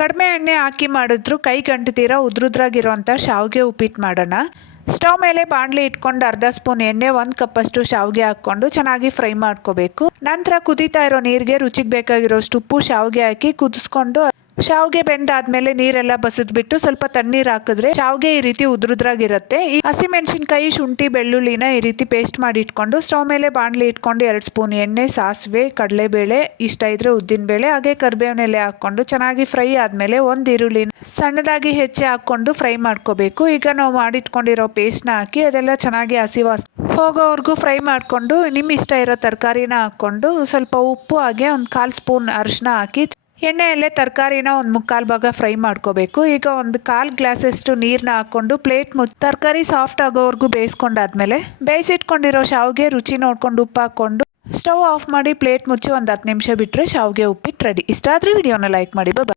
ಕಡಿಮೆ ಎಣ್ಣೆ ಹಾಕಿ ಮಾಡಿದ್ರು ಕೈಗೆ ಅಂಟುತ್ತೀರ ಉದ್ರುದ್ರಾಗಿರೋಂಥ ಶಾವಿಗೆ ಉಪ್ಪಿಟ್ಟು ಮಾಡೋಣ. ಸ್ಟವ್ ಮೇಲೆ ಬಾಣಲಿ ಇಟ್ಕೊಂಡು ಅರ್ಧ ಸ್ಪೂನ್ ಎಣ್ಣೆ 1 ಕಪ್ಪಷ್ಟು ಶಾವಿಗೆ ಹಾಕ್ಕೊಂಡು ಚೆನ್ನಾಗಿ ಫ್ರೈ ಮಾಡ್ಕೋಬೇಕು. ನಂತರ ಕುದೀತಾ ಇರೋ ನೀರಿಗೆ ರುಚಿಗೆ ಬೇಕಾಗಿರೋಷ್ಟು ಉಪ್ಪು ಶಾವಿಗೆ ಹಾಕಿ ಕುದಿಸ್ಕೊಂಡು ಶಾವಿಗೆ ಬೆಂದಾದ್ಮೇಲೆ ನೀರೆಲ್ಲ ಬಸಿದ್ಬಿಟ್ಟು ಸ್ವಲ್ಪ ತಣ್ಣೀರು ಹಾಕಿದ್ರೆ ಶಾವಿಗೆ ಈ ರೀತಿ ಉದ್ರುದ್ರಾಗಿರುತ್ತೆ. ಈ ಹಸಿಮೆಣಸಿನ್ಕಾಯಿ, ಶುಂಠಿ, ಬೆಳ್ಳುಳ್ಳಿನ ಈ ರೀತಿ ಪೇಸ್ಟ್ ಮಾಡಿ ಇಟ್ಕೊಂಡು ಸ್ಟವ್ ಮೇಲೆ ಬಾಣಲಿ ಇಟ್ಕೊಂಡು 2 ಸ್ಪೂನ್ ಎಣ್ಣೆ, ಸಾಸಿವೆ, ಕಡಲೆಬೇಳೆ, ಇಷ್ಟ ಇದ್ರೆ ಉದ್ದಿನಬೇಳೆ, ಹಾಗೆ ಕರಿಬೇವಿನ ಎಲೆ ಹಾಕ್ಕೊಂಡು ಚೆನ್ನಾಗಿ ಫ್ರೈ ಆದಮೇಲೆ 1 ಈರುಳ್ಳಿನ ಸಣ್ಣದಾಗಿ ಹೆಚ್ಚಿ ಹಾಕ್ಕೊಂಡು ಫ್ರೈ ಮಾಡ್ಕೋಬೇಕು. ಈಗ ನಾವು ಮಾಡಿಟ್ಕೊಂಡಿರೋ ಪೇಸ್ಟ್ನ ಹಾಕಿ ಅದೆಲ್ಲ ಚೆನ್ನಾಗಿ ಹಸಿ ವಾಸನೆ ಹೋಗೋವರೆಗೂ ಫ್ರೈ ಮಾಡಿಕೊಂಡು ನಿಮ್ಮ ಇಷ್ಟ ಇರೋ ತರಕಾರಿನ ಹಾಕ್ಕೊಂಡು ಸ್ವಲ್ಪ ಉಪ್ಪು ಹಾಗೆ 1/4 ಸ್ಪೂನ್ ಅರಿಶಿನ ಹಾಕಿ ಎಣ್ಣೆಯಲ್ಲೇ ತರಕಾರಿನ 1/4 ಭಾಗ ಫ್ರೈ ಮಾಡ್ಕೋಬೇಕು. ಈಗ 1/4 ಗ್ಲಾಸಷ್ಟು ನೀರನ್ನ ಹಾಕ್ಕೊಂಡು ಪ್ಲೇಟ್ ತರಕಾರಿ ಸಾಫ್ಟ್ ಆಗೋವರೆಗೂ ಬೇಯಿಸ್ಕೊಂಡಾದ್ಮೇಲೆ ಬೇಯಿಸಿಟ್ಕೊಂಡಿರೋ ಶಾವಿಗೆ ರುಚಿ ನೋಡ್ಕೊಂಡು ಉಪ್ಪು ಹಾಕ್ಕೊಂಡು ಸ್ಟವ್ ಆಫ್ ಮಾಡಿ ಪ್ಲೇಟ್ ಮುಚ್ಚಿ 10 ನಿಮಿಷ ಬಿಟ್ಟರೆ ಶಾವಿಗೆ ಉಪ್ಪಿಟ್ಟು ರೆಡಿ. ಇಷ್ಟ ಆದರೆ ವಿಡಿಯೋನ ಲೈಕ್ ಮಾಡಿ. ಬಾಯ್.